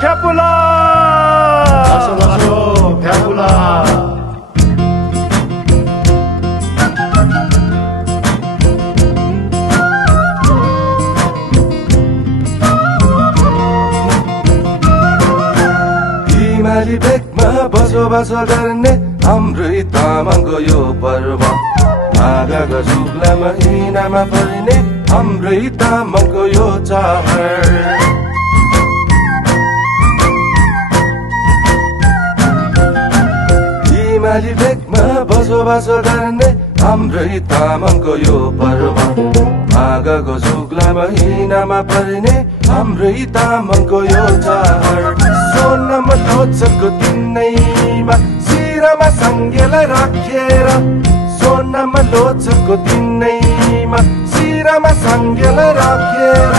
फ्यापुला फ्यापुला हिमाली भेगमा बसोबासो गर्ने हाम्रै तामाङको यो पर्व आगाको शुक्ला महिनामा पर्ने हाम्रै तामाङको यो चाड हिमाली भेगमा बसोबासो गर्ने हाम्रै तामाङको यो पर्व आगाको शुक्ला महिनामा पर्ने हाम्रै तामाङको यो चाड सोनमा लोचरको दिनैमा शिरमा सङ्गेलाई राखेर सोनमा लोचरको दिनैमा शिरमा सङ्गेलाई राखेर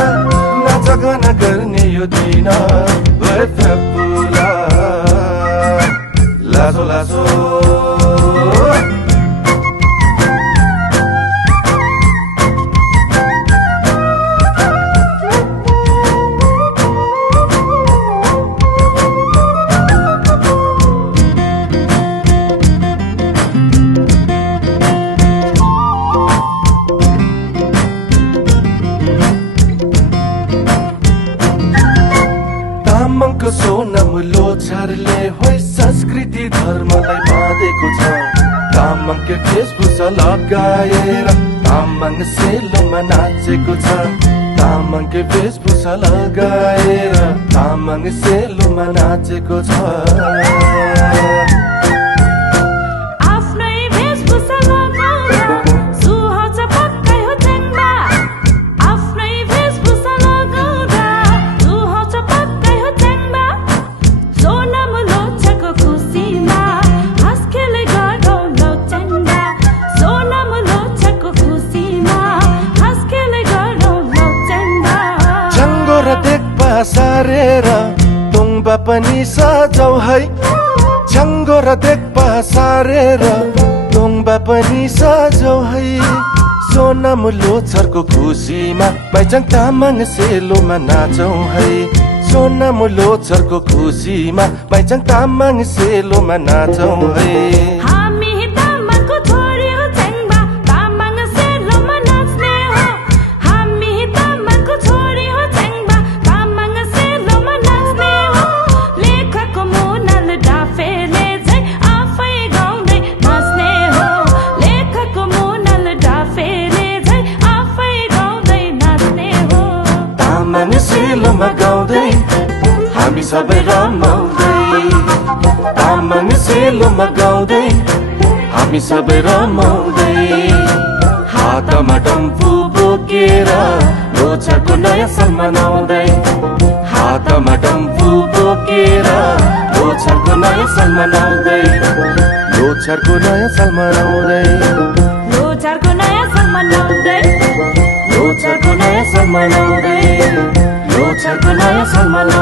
नाचगान गर्ने यो दिन फ्यापुला लासो लासो तामाङको सोनम लोछारले होइ संस्कृति धर्मलाई बाँधेको छ तामाङको वेशभूषा लगाएर तामाङ सेलोमा नाचेको छ तामाङको वेशभूषा लगाएर तामाङ सेलोमा नाचेको छ सारेर टोङबा पनि सजाउ है छङ्गो र देख्पा सारेर टोङबा पनि सजाउ है सोनम लोछरको खुसीमा बाइचाङ तामाङ सेलोमा नाचौ है सोनम लोछरको खुसीमा बाइचाङ तामाङ सेलोमा नाचौ है सेलोमा गाउँदै हामी सबै रमाउँदै तामाङ सेलोमा गाउँदै हामी सबै रमाउँदै हातमा डम्फु बोकेर लोछरको नयाँ साल मनाउँदै हातमा डम्फु बोकेर लोछरको नयाँ साल मनाउँदै लोछरको नयाँ साल मनाउँदै लोछरको नयाँ साल मनाउँदै लोछरको नयाँ साल मनाउँदै लोछरको नयाँ साल मनाउँदै